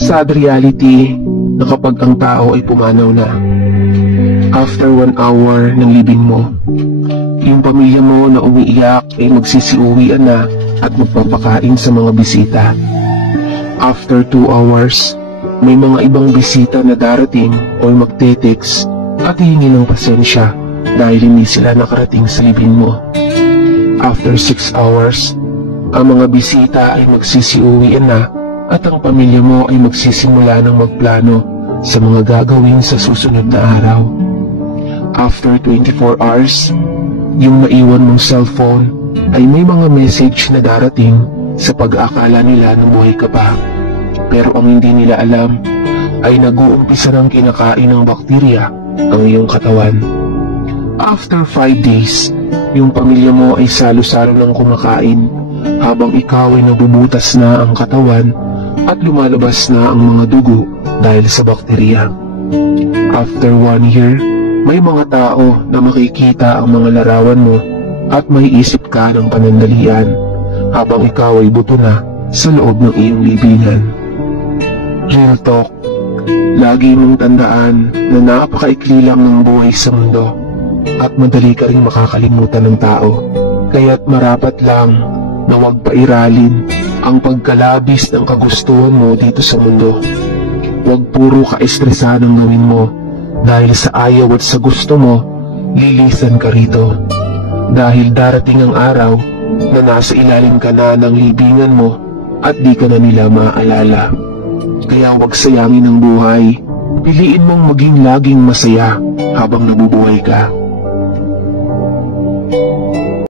Sad reality na kapag ang tao ay pumanaw na. After 1 hour ng libing mo, yung pamilya mo na umiiyak ay magsisiuwian na at magpapakain sa mga bisita. After 2 hours, may mga ibang bisita na darating o magte-text at hihingi ng pasensya dahil hindi sila nakarating sa libing mo. After 6 hours, ang mga bisita ay magsisiuwian na at ang pamilya mo ay magsisimula ng magplano sa mga gagawin sa susunod na araw. After 24 hours, yung maiwan mong cellphone ay may mga message na darating sa pag-aakala nila na buhay ka pa. Pero ang hindi nila alam ay nag-uumpisa ng kinakain ng bakterya ang iyong katawan. After 5 days, yung pamilya mo ay salo-salo ng kumakain habang ikaw ay nabubutas na ang katawan at lumalabas na ang mga dugo dahil sa bakterya. After 1 year, may mga tao na makikita ang mga larawan mo at may isip ka ng panandalian habang ikaw ay buto na sa loob ng iyong libingan. Real talk, lagi mong tandaan na napakaikli lang ng buhay sa mundo at madali ka rin makakalimutan ng tao. Kaya't marapat lang na huwag pairalin ang pagkalabis ng kagustuhan mo dito sa mundo. Huwag puro ka-estresan ang gawin mo dahil sa ayaw at sa gusto mo, lilisan ka rito. Dahil darating ang araw na nasa ilalim ka na ng libingan mo at di ka na nila maaalala. Kaya huwag sayangin ang buhay. Piliin mong maging laging masaya habang nabubuhay ka.